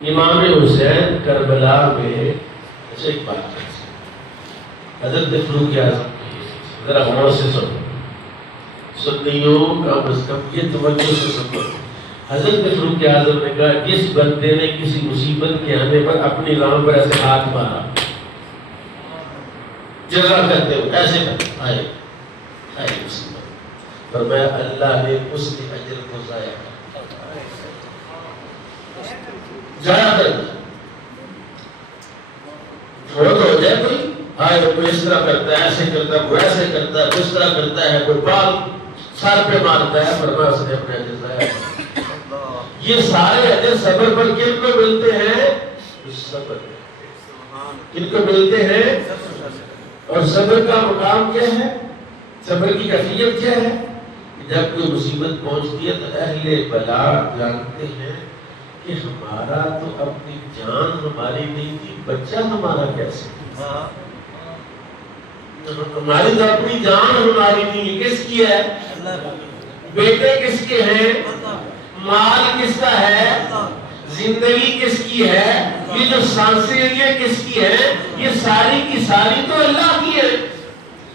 امام حسین کربلا میں ایسے ایک بات ہے، حضرت فاروق اعظم ذرا غور سے سنو، سنیوں کا مذہب یہ توجہ سے سنو۔ حضرت فاروق اعظم نے کہا جس بندے نے کسی مصیبت کے آنے پر اپنی رام پر ایسے ہاتھ مارا، جزا کرتے ہو ایسے کر آئے مصیبت، فرمایا اللہ نے اس کے اجر کو ضائع کر فوت ہو جائے کوئی آئے کوئی اس طرح کرتا ہے، ایسے کرتا ہے، کوئی ایسے کرتا ہے، اس طرح کرتا ہے، کوئی بال سر پہ مارتا ہے، فرمایا اس نے اپنے اجر ضائع کر۔ یہ سارے اجر صبر پر کن کو ملتے ہیں؟ صبر کن کو ملتے ہیں؟ اور صبر کا مقام کیا ہے؟ صبر کی کیفیت کیا ہے؟ جب کوئی مصیبت پہنچتی ہے تو اہل بلا جانتے ہیں کہ ہمارا تو اپنی جان ہماری نہیں تھی، بچہ ہمارا کیسے؟ ہماری تو اپنی جان ہماری نہیں، کس کی ہے؟ بیٹے کس کے ہیں؟ مال کس کا ہے؟ زندگی کس کی ہے؟ یہ جو سانسیں یہ کس کی ہے؟ یہ ساری کی ساری تو اللہ کی ہے،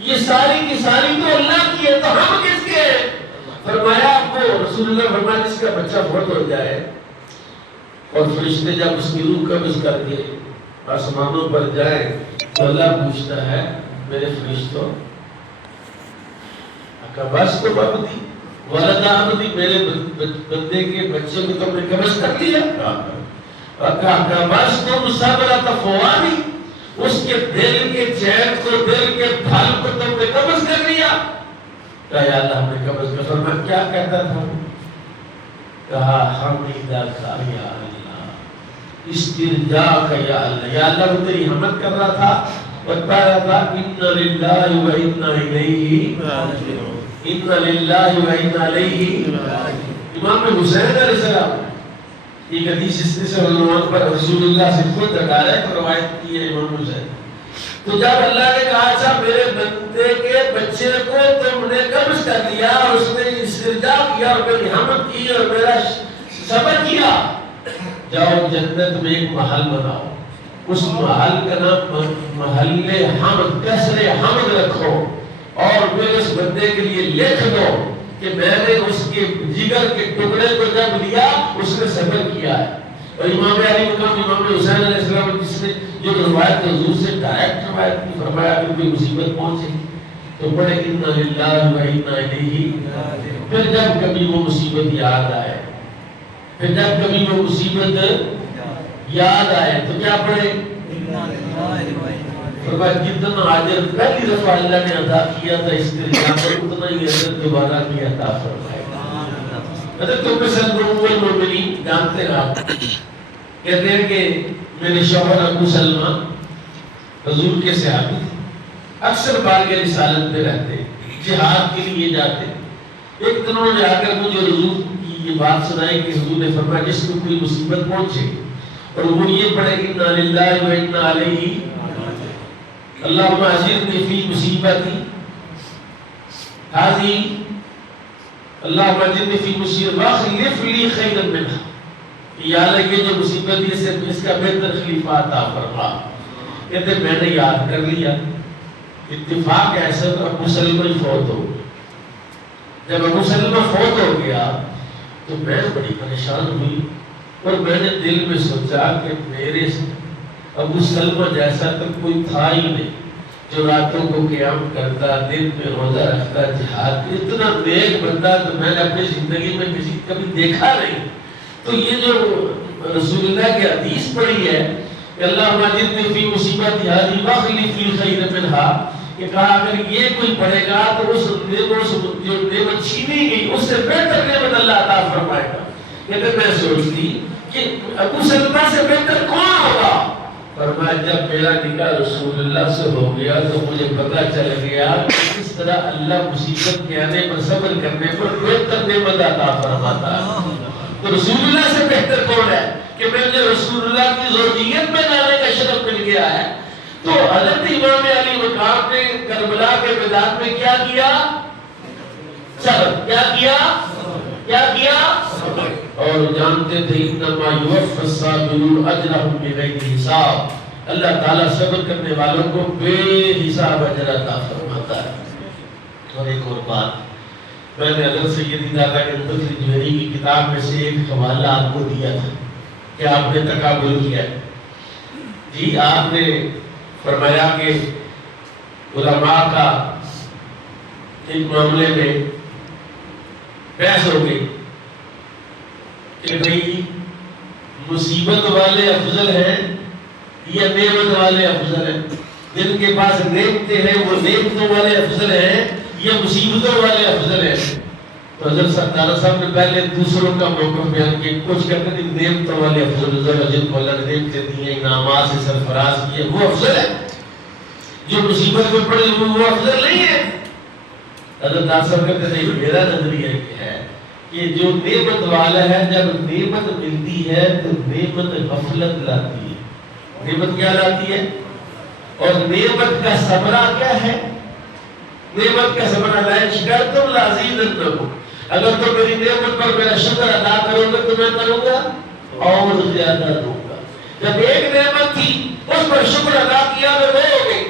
یہ ساری کی ساری تو اللہ کی ہے، تو ہم کس کے ہیں؟ فرمایا آپ کو رسول اللہ فرمایا جس کا بچہ فوت ہو جائے اور فرشتے جب اس کی روح قبض کر کے آسمانوں پر جائیں تو اللہ پوچھتا ہے میرے فرشتوں اکبستم عبدی ولد عبدی، میرے بندے کے بچے کو تم نے قبض کر لیا؟ اکبستم صبرۃ فؤادی، اس کے دل کے چین کو، دل کے پھل کو تم نے قبض کر لیا؟ کہا یا اللہ ہم نے قبض کر۔ میں کیا کہتا تھا؟ کہا حمیدہ کا یا اللہ، استرجاع کا یا اللہ، یا اللہ وہ تیری حمد کر رہا تھا اور پڑھ رہا تھا اِنَّ لِلَّهِ وَإِنَّا إِلَيْهِ رَاجِعُونَ، اِنَّ لِلَّهِ وَإِنَّا إِلَيْهِ۔ امام حسین علیہ السلام ایک حدیث اس سے عنوان پر رسول اللہ سے خود ڈائریکٹ روایت کی ہے امام حسین، تو جب اللہ نے کہا اچھا میرے بندے کے بچے کو تم نے قبض کر لیا اور اس نے استرجاع کیا اور میری حمد کی اور میرا صبر کیا، جاؤ جنت میں ایک محل بناؤ، اس محل کا نام محل حمد، کسر حمد رکھو، اور میرے اس بندے کے لیے لکھ دو کہ میں نے اس کے جگر کے ٹکڑے کو جب لیا اس نے صبر کیا ہے۔ اور امام علی مقام امام حسین علیہ السلام جس نے جو روایت حضور سے ڈائریکٹ روایت کی، فرمایا کہ کوئی مصیبت پہنچے تو پڑھے اِنَّ لِلَّهِ وَإِنَّا إِلَيْهِ رَاجِعُونَ۔ پھر جب کبھی وہ مصیبت یاد آئے، پھر جب کبھی وہ مصیبت یاد آئے تو کیا پڑھے؟ فرمایا جتنا اجر پہلی دفعہ اللہ نے عطا کیا تھا استرجاع پر، اتنا ہی اجر دوبارہ بھی عطا فرمائے گا۔ حضرت ام سلمہ ام المؤمنین جانتے ہیں آپ، کہتے ہیں کہ میرے شوہر ابو سلمہ حضور کے صحابی تھے، اکثر بارگاہ رسالت میں رہتے، جہاد کے لیے جاتے۔ ایک دن انہوں نے آ کر مجھے حضور کی یہ بات سنائی کہ حضور نے فرمایا جس کو کوئی مصیبت پہنچے اور وہ یہ پڑھے کہ اِنَّ لِلَّهِ وَإِنَّا إِلَيْهِ اللہم اجرنی فی مصیبتی ہذی، اللہم اجرنی فی مصیبتی واخلف لی خیرا منہا، یا اللہ یہ جو مصیبت ہے صرف اس کا بہتر خلیفہ عطا فرما۔ کہتے میں نے یاد کر لیا، اتفاق ایسا تو ابو سلمہ فوت ہو گیا۔ جب ابو سلمہ فوت ہو گیا تو میں بڑی پریشان ہوئی اور میں نے دل میں سوچا کہ میرے ابو سلمہ جیسا تو کوئی تھا ہی نہیں جو راتوں کو قیام کرتا، دن میں روزہ رکھتا، جہاد، اتنا نیک بندہ تو میں نے اپنی زندگی میں کبھی دیکھا نہیں۔ تو یہ جو رسول اللہ کی حدیث پڑھی ہے کہ اللہم اجرنی فی مصیبتی ہذی واخلف لی خیرا منہا، کہ کہا اگر یہ کوئی پڑھے گا تو اس جو نعمت چھینی گئی اس سے بہتر نعمت اللہ عطا فرمائے گا۔ کہتے میں سوچتی کہ ابو سلمہ سے بہتر کون ہوگا؟ فرمایا جب میرا نکاح رسول اللہ سے ہو گیا تو مجھے پتہ چل گیا کہ اس طرح اللہ مصیبت کے آنے پر صبر کرنے پر بہتر نعمت عطا فرماتا ہے۔ تو رسول اللہ سے بہتر کون ہے کہ مجھے رسول اللہ کی زوجیت میں جانے کا شرف مل گیا ہے۔ تو حضرت امام علی مقام نے کربلا کے میدان میں کیا کیا؟ صبر۔ کیا کیا؟ کیا کیا؟ اور جانتے تھے انما یوفی الصابرون اجرهم بغیر حساب، اللہ تعالیٰ صبر کرنے والوں کو بے حساب اجر عطا فرماتا ہے۔ اور ایک اور بات، میں نے حضرت سیدی داتا گنج جوہری کی کتاب میں سے ایک حوالہ آپ کو دیا تھا کہ آپ نے تقابل کیا ہے۔ جی آپ نے فرمایا کہ علماء کا ایک معاملے میں بحث ہو گئی کہ بھئی مصیبت والے افضل ہیں یا نعمت والے افضل ہیں، جن کے پاس نعمتیں ہیں وہ نعمتوں والے افضل ہیں یا مصیبتوں والے افضل ہیں؟ تو حضرت سردار صاحب نے پہلے دوسروں کا موقف بیان کیا، کچھ کہتے ہیں نعمتوں والے افضل ہیں، جن کو اللہ نے نعمتیں دی ہیں، انعامات سے سرفراز کیے، وہ افضل ہے، جو مصیبت میں پڑے وہ افضل نہیں ہے۔ حضرت صاحب کہتے ہیں میرا نظریہ یہ ہے کہ جو نعمت والا ہے جب نعمت ملتی ہے تو نعمت غفلت لاتی ہے۔ نعمت کیا لاتی ہے؟ اور نعمت کا ثمرہ کیا ہے؟ نعمت کا ثمرہ لائن شکرتم لازیدنکم، اگر تو میری نعمت پر میرا شکر ادا کرو گے تو میں کروں گا اور زیادہ دوں گا۔ جب ایک نعمت تھی اس پر شکر ادا کیا تو 2 ہو گئی،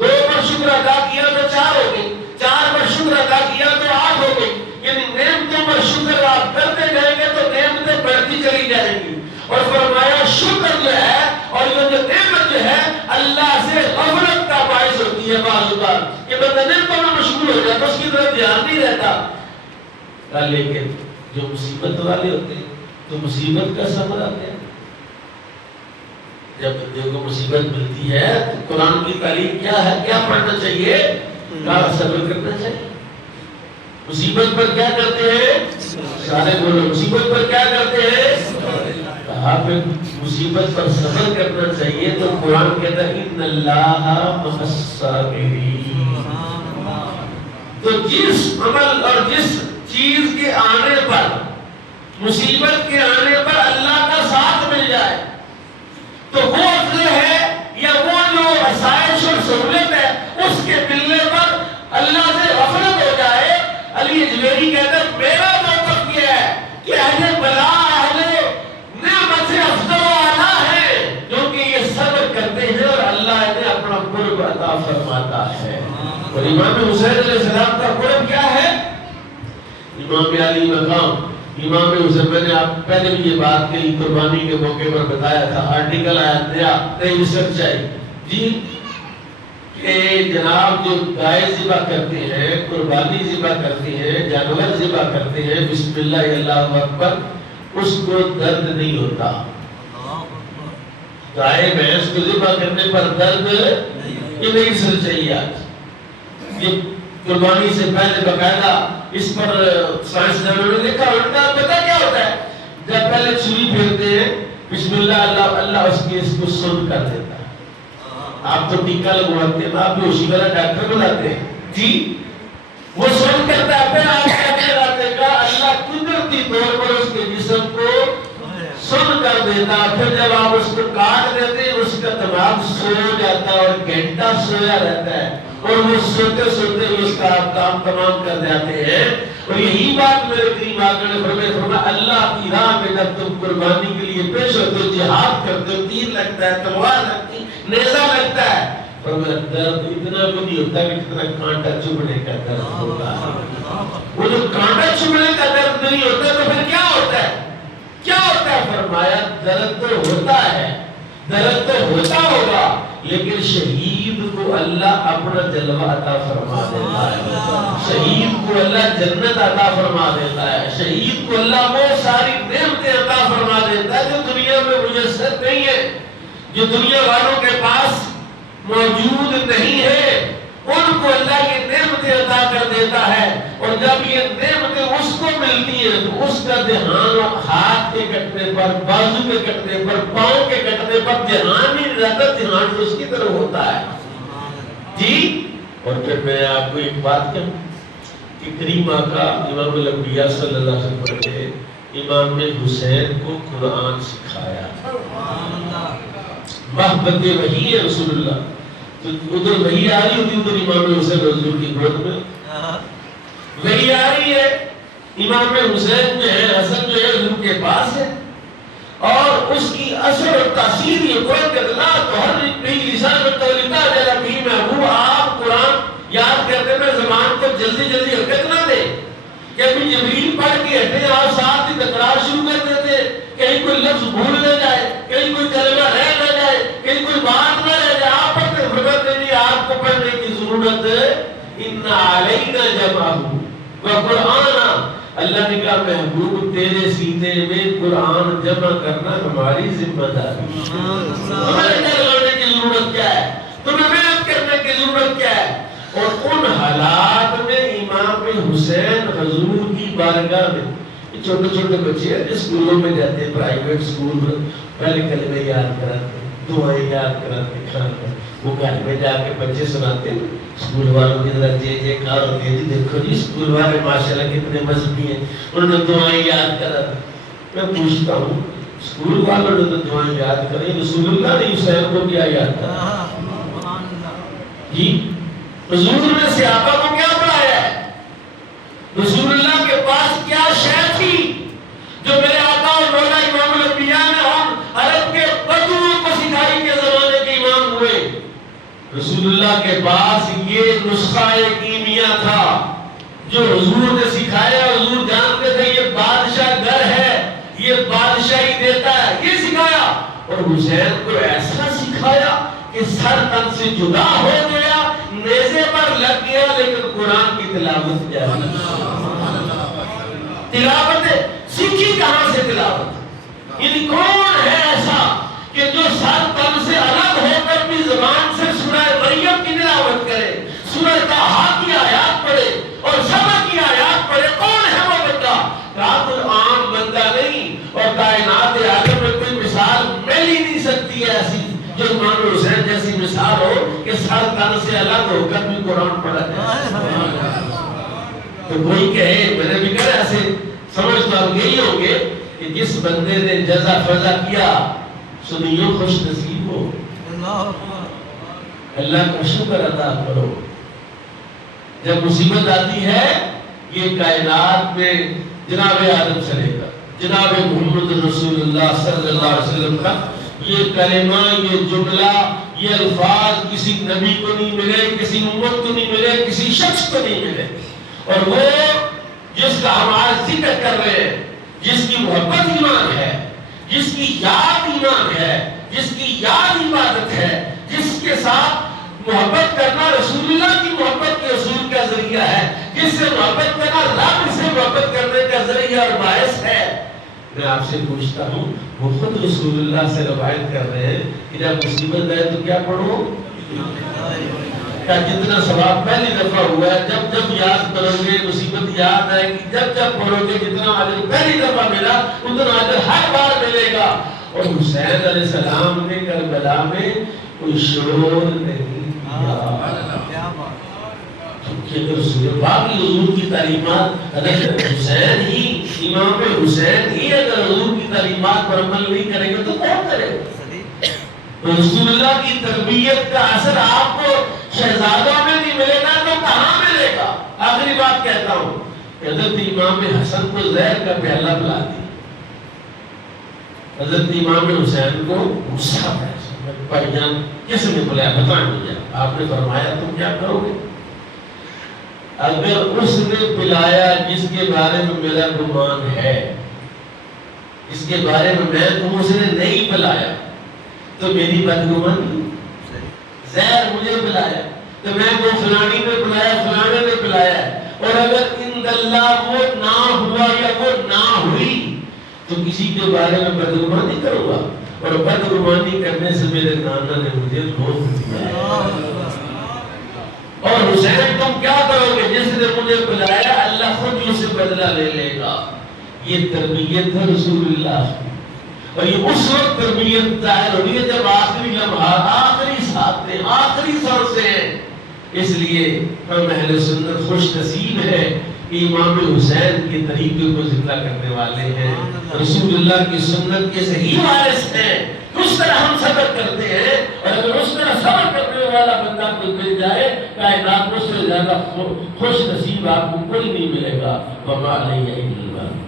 2 پر شکر ادا کیا تو 4 ہو گئی، 4 پر شکر ادا کیا تو 8 ہو گئی۔ یعنی نعمتوں پر شکر آپ کرتے جائیں گے تو نعمتیں بڑھتی چلی جائیں گی۔ اور فرمایا شکر جو ہے اور یہ جو نعمت جو ہے اللہ سے غفلت کا باعث ہوتی ہے۔ بعض اوقات کہ بندہ نعمتوں میں مشغول ہو جاتا، اس کی طرف دھیان نہیں رہتا، لیکن جو مصیبت والے ہوتے ہیں تو مصیبت کا ثمرہ کیا ہے؟ جب بندے کو مصیبت ملتی ہے تو قرآن کی تعلیم کیا ہے؟ کیا پڑھنا چاہیے؟ کیا صبر کرنا چاہیے؟ مصیبت پر کیا کرتے ہیں؟ سارے بولو مصیبت پر کیا کرتے ہیں؟ کہا پھر مصیبت پر صبر کرنا چاہیے تو قرآن کہتا ہے ان اللہ مع الصابرین۔ تو جس عمل اور جس چیز کے آنے پر، مصیبت کے آنے پر اللہ کا ساتھ مل جائے تو وہ افضل ہے یا وہ جو آسائش اور سہولت ہے اس کے ملنے پر اللہ سے غفلت ہو جائے؟ علی اجمیری کہتا ہے میرا موقف یہ ہے کہ اہل بلا اہل نعمت سے افضل و اعلیٰ ہے، جو کہ یہ صبر کرتے ہیں اور اللہ انہیں اپنا قرب عطا فرماتا ہے۔ اور امام حسین علیہ السلام کا قرب کیا ہے؟ امام علی مقام امام حسین، میں نے آپ پہلے بھی یہ بات کہی، قربانی کے موقع پر بتایا تھا، آرٹیکل آیا نئی ریسرچ آئی جی کہ جناب جو گائے ذبح کرتے ہیں، قربانی ذبح کرتے ہیں، جانور ذبح کرتے ہیں، بسم اللہ اللہ اکبر، اس کو درد نہیں ہوتا۔ گائے بھینس کو ذبح کرنے پر درد یہ نہیں سر چاہیے۔ آج یہ قربانی سے پہلے باقاعدہ اس پر سائنسدانوں نے دیکھا، الٹا پتہ کیا ہوتا ہے؟ جب پہلے چھری پھیرتے ہیں بسم اللہ اللہ اللہ، اس کو سن کر دیتا ہے۔ آپ تو ٹیکا لگواتے ہیں، آپ بھی اسی والا ڈاکٹر بلاتے ہیں جی، وہ سن کرتا ہے، پھر آپ کہتے رہتے گا اللہ قدرتی طور پر اس کے جسم کو سن کر دیتا۔ پھر جب آپ اس کو کاٹ دیتے ہیں اس کا دماغ سو جاتا ہے اور گھنٹہ سویا رہتا ہے، اور وہ سوتے سوتے اس کا کام تمام کر جاتے ہیں۔ اور یہی بات میرے کریم آقا نے فرمایا اللہ کی راہ میں جب تم قربانی کے لیے پیش ہوتے ہو، جہاد کرتے ہو، تیر لگتا ہے، تلوار لگتی، نیزہ لگتا ہے، فرمایا درد اتنا بھی نہیں ہوتا کہ کتنا کانٹا چبھنے کا درد ہوتا ہے۔ وہ جو کانٹا چبھنے کا درد نہیں ہوتا تو پھر کیا ہوتا ہے؟ کیا ہوتا ہے؟ فرمایا درد تو ہوتا ہے، درد تو ہوتا ہوگا، لیکن شہید کو اللہ اپنا جلوہ عطا فرما دیتا ہے، شہید کو اللہ جنت عطا فرما دیتا ہے، شہید کو اللہ وہ ساری نعمتیں عطا فرما دیتا ہے جو دنیا میں میسر نہیں ہے، جو دنیا والوں کے پاس موجود نہیں ہے، ان کو اللہ یہ نعمتیں عطا کر دیتا ہے۔ اور جب یہ نعمتیں اس کو ملتی ہیں تو اس کا دھیان ہاتھ کے کٹنے پر، بازو کے کٹنے پر، پاؤں کے کٹنے پر دھیان ہی رہتا، دھیان تو اس کی طرف ہوتا ہے جی۔ اور پھر میں آپ کو ایک بات کہوں کہ کریم آقا امام الانبیاء صلی اللہ علیہ وسلم نے امام حسین کو قرآن سکھایا۔ محبت وحی ہے رسول اللہ، تو ادھر وحی آ رہی ہوتی، ادھر امام حسین حضور کی گود میں وحی آ رہی ہے، امام حسین جو ہے، حسن جو ہے حضور کے پاس ہے، اور اس کی اثر و تاثیر یہ کوئی کتنا تو ہر لسان میں تولیتا جلا بھی محبوب آپ قرآن یاد کرتے میں زبان کو جلدی جلدی حرکت نہ دے کہ ابھی جبریل پڑھ کے ہٹے اور ساتھ ہی تکرار شروع کر دیتے، کہیں کوئی لفظ بھول نہ جائے، کہیں کوئی کلمہ رہ نہ جائے، کہیں کوئی بات نہ رہ جائے، آپ پڑھتے فرماتے نہیں آپ کو پڑھنے کی ضرورت ان علینا جمعہ وقرآن، اللہ نے کہا محبوب تیرے سینے میں قرآن جمع کرنا ہماری ذمہ داری، ہمیں لگانے کی ضرورت کیا ہے، تمہیں محنت کرنے کی ضرورت کیا ہے۔ اور ان حالات میں امام حسین حضور کی بارگاہ میں چھوٹے چھوٹے بچے ہیں اسکولوں میں جاتے ہیں، پرائیویٹ اسکول میں پہلے کلمے یاد کراتے ہیں، دعائیں یاد کراتے ہیں، وہ گھر میں جا کے بچے سناتے ہیں، اسکول والوں کی طرح جے جے کار ہوتی ہے، دیکھو جی اسکول والے ماشاءاللہ کتنے مذہبی ہیں، انہوں نے دعائیں یاد کرا۔ میں پوچھتا ہوں اسکول والوں نے تو دعائیں یاد کریں، رسول اللہ نے حسین کو کیا یاد کرا؟ جی حضور نے صحابہ کو کیا پڑھایا ہے؟ رسول اللہ کے پاس کیا شے تھی جو میرے آقا اور مولا امام الانبیاء نے ہم عرب کے بدوؤں کو سکھائی کے زمانے کے امام ہوئے؟ رسول اللہ کے پاس یہ نسخہ کیمیا تھا جو حضور نے سکھایا۔ حضور جانتے تھے یہ بادشاہ گر ہے، یہ بادشاہی دیتا ہے، یہ سکھایا، اور حسین کو ایسا سکھایا کہ سر تن سے جدا ہو گیا، نیزے پر لگ گیا، لیکن قرآن کی تلاوت جاری۔ تلاوت سیکھی کہاں سے تلاوت؟ یعنی کون ہے ایسا کہ جو سر تن سے الگ ہو کر بھی زبان سے سورہ مریم کی تلاوت کرے، سورہ طٰہٰ کی آیات پڑھے اور سبا کی آیات پڑھے؟ کون ہے وہ بندہ؟ کہا کوئی عام بندہ نہیں، اور کائنات عالم میں کوئی مثال مل ہی نہیں سکتی ہے ایسی جو امام حسین جیسی مثال ہو کہ سر تن سے الگ ہو کر بھی قرآن پڑھا جائے۔ تو کوئی کہے، میں نے بھی کہا ایسے سمجھ تو آپ یہی ہوں گے کہ جس بندے نے جزا فضا کیا سنیو خوش نصیب ہو، اللہ کا شکر ادا کرو۔ جب مصیبت آتی ہے یہ کائنات میں جناب آدم سے لے کر جناب محمد رسول اللہ صلی اللہ علیہ وسلم کا یہ کلمہ، یہ جملہ، یہ الفاظ کسی نبی کو نہیں ملے، کسی امت کو نہیں ملے، کسی شخص کو نہیں ملے، اور وہ جس کا ہم آج ذکر کر رہے ہیں، جس کی محبت ایمان ہے، جس کی یاد ایمان ہے، جس کی یاد عبادت ہے، جس کے ساتھ محبت کرنا رسول اللہ کی محبت کے اصول کا ذریعہ ہے، جس سے محبت کرنا رب سے محبت کرنے کا ذریعہ اور باعث ہے۔ میں آپ سے پوچھتا ہوں، وہ خود رسول اللہ سے روایت کر رہے ہیں کہ جب مصیبت آئے تو کیا پڑھو؟ کیا جتنا ثواب پہلی دفعہ ہوا ہے جب جب یاد کرو گے مصیبت یاد آئے گی، جب جب پڑھو گے جتنا اجر پہلی دفعہ ملا اتنا اجر ہر بار ملے گا۔ اور حسین علیہ السلام نے کربلا میں کوئی شور نہیں کیا، کیونکہ رسول پاک حضور کی تعلیمات، حضرت حسین ہی، امام حسین ہی اگر حضور کی تعلیمات پر عمل نہیں کریں گے تو کون کرے گا؟ تو رسول اللہ کی تربیت کا اثر آپ کو شہزادوں میں نہیں ملے گا تو کہاں ملے گا؟ آخری بات کہتا ہوں، حضرت امام حسن کو زہر کا پیالہ پلا دیا، حضرت امام حسین کو غصہ ہے، بھائی جان کس نے بلایا بتائیں مجھے، آپ نے فرمایا تم کیا کرو گے؟ اگر اس نے پلایا جس کے بارے میں میرا گمان ہے، اس کے بارے میں تم اس نے نہیں پلایا تو میری بدگمانی، زہر مجھے پلایا تو میں کو فلانی نے پلایا، فلانے نے پلایا، اور اگر ان اللہ وہ نہ ہوا یا وہ نہ ہوئی تو کسی کے بارے میں بدگمانی کروں گا، اور بدگمانی کرنے سے میرے نانا نے مجھے روک دیا۔ اور حسین تم کیا کرو گے؟ جس نے مجھے بلایا اللہ خود اسے بدلہ لے لے گا۔ یہ تربیت ہے رسول اللہ کی، اور یہ اس وقت تربیت ظاہر ہوئی ہے جب آخری لمحہ، آخری ساتھ، آخری سانسیں ہیں۔ اس لیے ہم اہل سنت خوش نصیب ہے کہ امام حسین کے طریقے کو زندہ کرنے والے ہیں، رسول اللہ کی سنت کے صحیح وارث ہیں، اس طرح ہم صبر کرتے ہیں، اور اگر اس طرح صبر کرنے والا بندہ کوئی مل جائے، کائنات میں اس سے زیادہ خوش نصیب آپ کو کوئی نہیں ملے گا۔ وما علیہ الا البلاغ۔